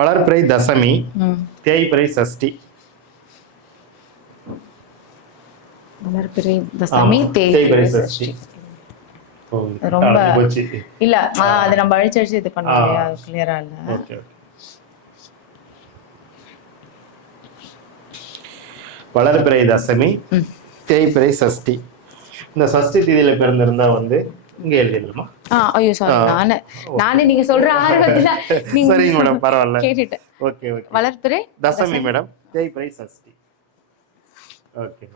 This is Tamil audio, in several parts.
தசமி ம். தேய்பிறை சஷ்டி. வளர்பிறை தசமி தேய்பிறை சஷ்டி. ரொம்ப- இல்ல அது நம்ம அழிச்சு அழிச்சு இது கிளியரா இல்ல. வளர்பிறை தசமி. தேய்பிறை சஷ்டி. இந்த சஷ்டி தேதியில பிறந்திருந்தா வந்து இங்க எழுதிடலாமா? ஐயோ சாரி நானு நானு நீங்க சொல்ற ஆர்வத்துல நீங்க சரிங்க மேடம் பரவாயில்ல. கேட்டுட்டேன் ஓகே ஓகே. வளர்பிறை தசமி மேடம் தேய்பிறை சஷ்டி. ஓகே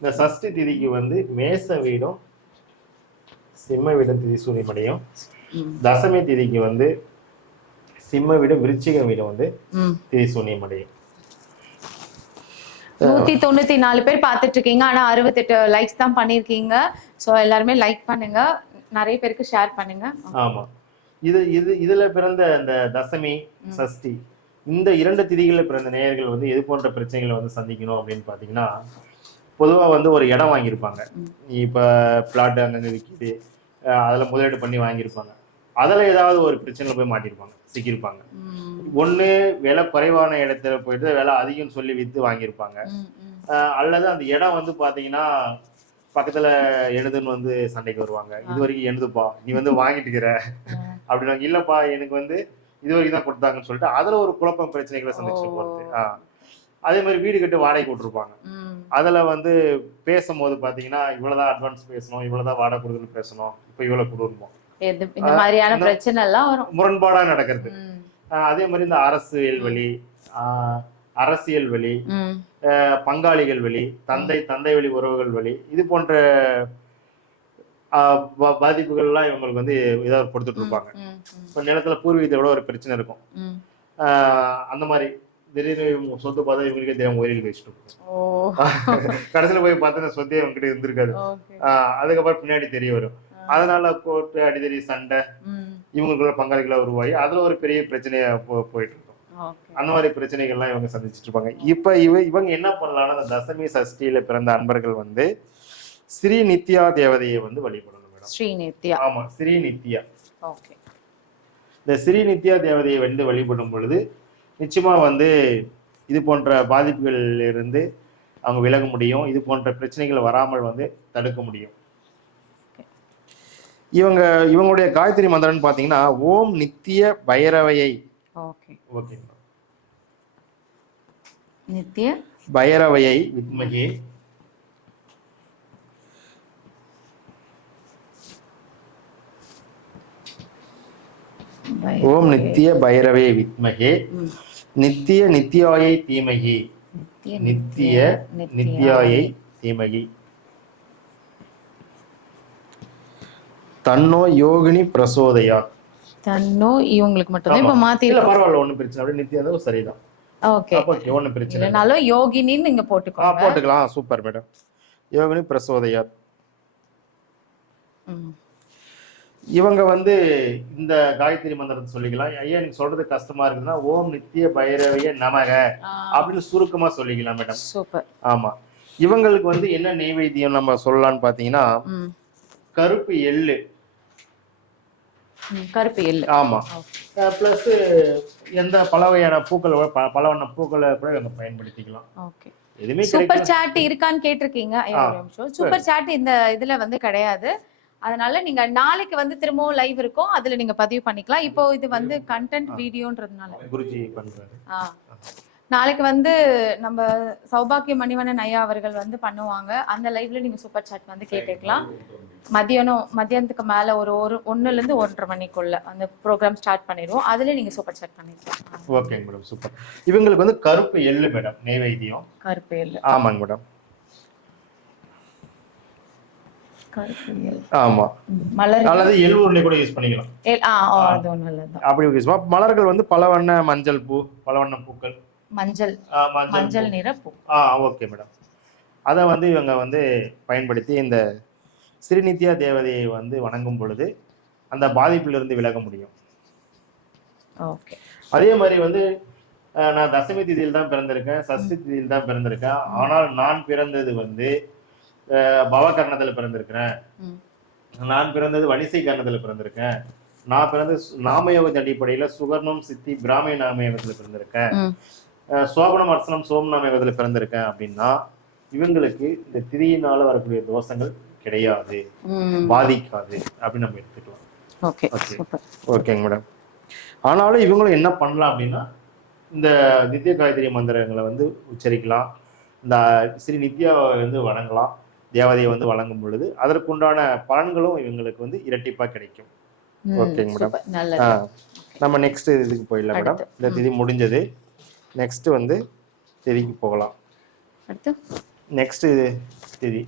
இந்த சஷ்டி திதிக்கு வந்து மேச வீடும் சிம்ம வீடும் திதி சூரியமடையும். தசமி திதிக்கு வந்து சிம்ம வீடும் விருச்சிக வீடும் வந்து திதி சூன்யமடையும் நூத்தி தொண்ணூத்தி நாலு பேர் பார்த்துட்டு இருக்கீங்க. ஆனா அறுபத்தெட்டு லைக்ஸ் தான் பண்ணிருக்கீங்க சோ எல்லாருமே லைக் பண்ணுங்க. நிறைய பேருக்கு ஷேர் பண்ணுங்க. ஆமா. இது இது இதுல பிறந்த அந்த தசமி சஷ்டி இந்த இரண்டு திதிகளில் பிறந்த நேயர்கள் வந்து எது போன்ற பிரச்சனைகளை வந்து சந்திக்கணும் அப்படின்னு பாத்தீங்கன்னா பொதுவா வந்து ஒரு இடம் வாங்கியிருப்பாங்க. இப்ப பிளாட் அங்கங்க விற்கிது அதுல முதலீடு பண்ணி வாங்கியிருப்பாங்க. அதுல ஏதாவது ஒரு பிரச்சனையில போய் மாட்டியிருப்பாங்க சிக்கியிருப்பாங்க. ஒண்ணு விலை குறைவான இடத்துல போயிட்டு விலை அதிகம் சொல்லி வித்து வாங்கியிருப்பாங்க. அல்லது அந்த இடம் வந்து பாத்தீங்கன்னா பக்கத்துல எழுதுன்னு வந்து சண்டைக்கு வருவாங்க. இது வரைக்கும் எழுதுப்பா. நீ வந்து வாங்கிட்டு இருக்கிற அப்படின்னா இல்லப்பா எனக்கு வந்து இது வரைக்கும் தான் கொடுத்தாங்கன்னு சொல்லிட்டு அதுல ஒரு குழப்பம் பிரச்சனைகளை சந்திச்சு. போறது. அதே மாதிரி வீடு கட்டி வாடகை விட்டுருப்பாங்க ம், அதுல வந்து பேசும்போது பாத்தீங்கன்னா இவ்வளவுதான் அட்வான்ஸ் பேசணும் இவ்வளவுதான் வாடகை கொடுக்கணும்னு பேசணும் இப்ப இவ்வளவு கொடுக்கணும்? இந்த மாதிரியான பிரச்சனை எல்லாம் முரண்பாடா நடக்கிறது. அதே மாதிரி இந்த அரசியல் வழி ஆஹ் அரசியல் வழி பங்காளிகள் வழி தந்தை தந்தை வழி உறவுகள் வழி இது போன்ற ஆஹ் பா- பாதிப்புகள்லாம் இவங்களுக்கு வந்து இதாக கொடுத்துட்டு இருப்பாங்க. இப்போ நிலத்துல பூர்வீகத்தோட ஒரு பிரச்சனை இருக்கும். அந்த மாதிரி திடீர்னு இவங்க சொத்து பார்த்தா இவங்களுக்கே தெரியாம ஒயிலில் வச்சுட்டு கடைசியில போய் பார்த்தா சொத்தே இவங்ககிட்ட இருந்திருக்காது. அதுக்கப்புறம் பின்னாடி தெரிய வரும். அதனால கோர்ட்டு அடிதடி சண்டை இவங்களுக்குள்ள பங்காளிகளா உருவாகி அதுல ஒரு பெரிய பிரச்சனையா போயிட்டு இருக்கும் அந்த மாதிரி பிரச்சனைகள்லாம் இவங்க சந்திச்சுட்டு இருப்பாங்க. இப்ப இவ இவங்க என்ன பண்ணலாம்னா அந்த தசமி சஷ்டியில பிறந்த அன்பர்கள் வந்து ஸ்ரீ நித்யா தேவதையை வந்து வழிபடணும் மேடம். ஸ்ரீ நித்யா ஆமா ஸ்ரீ நித்யா ஓகே. இந்த ஸ்ரீ நித்யா தேவதையை வந்து வழிபடும் பொழுது நிச்சயமா வந்து இது போன்ற பாதிப்புகளில் இருந்து அவங்க விலக முடியும். இது போன்ற பிரச்சனைகள் வராமல் வந்து தடுக்க முடியும். இவங்க இவங்களுடைய காயத்ரி மந்திரம்னு பார்த்தீங்கன்னா ஓம் நித்திய பைரவையை ஓகே. ஓகே. நித்ய? பைரவையை வித்மகே. ஓம் நித்திய பைரவே வித்மகே. நித்திய நித்யாயை தீமகி. நித்ய நித்திய நித்யாயை தீமகி. தன்னோ யோகினி பிரசோதயா தன்னோ இவங்களுக்கு மட்டும்தான். இப்ப மாத்தி இல்ல பரவாயில்ல ஒண்ணும் பிரச்சனை. அப்படி நித்தியா தான் சரிதான். ஓகே. ஓகே ஒண்ணும் பிரச்சனை இல்ல. இல்லைனாலும் யோகினின்னு நீங்க போட்டுக்கோங்க. போட்டுக்கலாம். Super madam. யோகினி பிரசோதயா. இவங்க வந்து இந்த காயத்ரி மந்திரத்தை சொல்லிக்கலாம். ஐயா எனக்கு சொல்றது கஷ்டமா இருக்குதுன்னா ஓம் நித்திய பைரவிய நமக அப்படின்னு சுருக்கமா சொல்லிக்கலாம் மேடம். சூப்பர். ஆமா. இவங்களுக்கு வந்து என்ன நெய்வேத்தியம் நம்ம சொல்லலாம்னு பாத்தீங்கன்னா. கருப்பு எள்ளு. கருப்பு எள்ளு. ஆமா. பிளஸ் எந்த பல வகையான பூக்கள் பல வண்ண பூக்களை கூட இவங்க பயன்படுத்திக்கலாம். ஓகே எதுவுமே சூப்பர் சாட் இருக்கான்னு கேட்டிருக்கீங்க. சூப்பர் சாட் இந்த இதுல வந்து கிடையாது. அதனால நீங்க நாளைக்கு வந்து திரும்பவும் லைவ் இருக்கும். அதுல நீங்க பதிவு பண்ணிக்கலாம். இப்போ இது வந்து கண்டென்ட் வீடியோன்றதுனால குருஜி பண்றாரு. நாளைக்கு வந்து நம்ம சௌபாக்கிய மணிவண்ணன் ஐயா அவர்கள் வந்து பண்ணுவாங்க. அந்த லைவ்ல நீங்க சூப்பர் சாட் வந்து கேட்டுக்கலாம். மதியானம் மதியானத்துக்கு மேல ஒரு ஒரு ஒண்ணுல இருந்து ஒன்றரை மணிக்குள்ள அந்த ப்ரோக்ராம் ஸ்டார்ட் பண்ணிடுவோம். அதுல நீங்க சூப்பர் சாட் பண்ணிக்கலாம். ஓகேங்க மேடம் சூப்பர் இவங்களுக்கு வந்து கருப்பு எள்ளு மேடம் நெய்வேத்தியம். கருப்பு எள்ளு. ஆமாங்க மேடம். மலர்கள். வந்து பல வண்ண மஞ்சள் பூ பல வண்ண பூக்கள். மஞ்சள். மஞ்சள் நிற பூ. ஆ ஓகே மேடம். அதை வந்து இவங்க வந்து பயன்படுத்தி இந்த ஸ்ரீநித்யா தேவதையை வந்து வணங்கும் பொழுது அந்த பாதிப்பிலிருந்து விலக முடியும். ஓகே. அதே மாதிரி வந்து நான் தசமி திதியில் தான் பிறந்திருக்கேன் சஷ்டி திதியில் தான் பிறந்திருக்கேன். ஆனால் நான் பிறந்தது வந்து பவகர்ணத்துல பிறந்திருக்கிறேன். நான் பிறந்தது வணிசை கர்ணத்துல பிறந்திருக்கேன். நான் பிறந்த நாமயோகத்தின் அடிப்படையில சுகர்ணம் சித்தி பிராமிய நாமயோகத்துல பிறந்திருக்கேன். சோபனம் அர்ச்சனம் சோம் நாமயோகத்துல பிறந்திருக்கேன் அப்படின்னா இவங்களுக்கு இந்த திதியினால வரக்கூடிய தோஷங்கள் கிடையாது பாதிக்காது அப்படின்னு நம்ம எடுத்துக்கலாம். ஓகே ஓகேங்க மேடம் ஆனாலும் இவங்களும் என்ன பண்ணலாம் அப்படின்னா இந்த நித்திய காயத்ரி மந்திரங்களை வந்து உச்சரிக்கலாம். இந்த ஸ்ரீ நித்யாவை வந்து வணங்கலாம். தேவதையை வந்து வணங்கும் பொழுது அதற்குண்டான பலன்களும் இவங்களுக்கு வந்து இரட்டிப்பா கிடைக்கும். ஓகேங்க மேடம். நம்ம நெக்ஸ்ட் இதுக்கு போயிடலாம் மேடம். இந்த திதி முடிஞ்சது. நெக்ஸ்ட் வந்து திதிக்கு போகலாம். அடுத்து? நெக்ஸ்ட் திதி.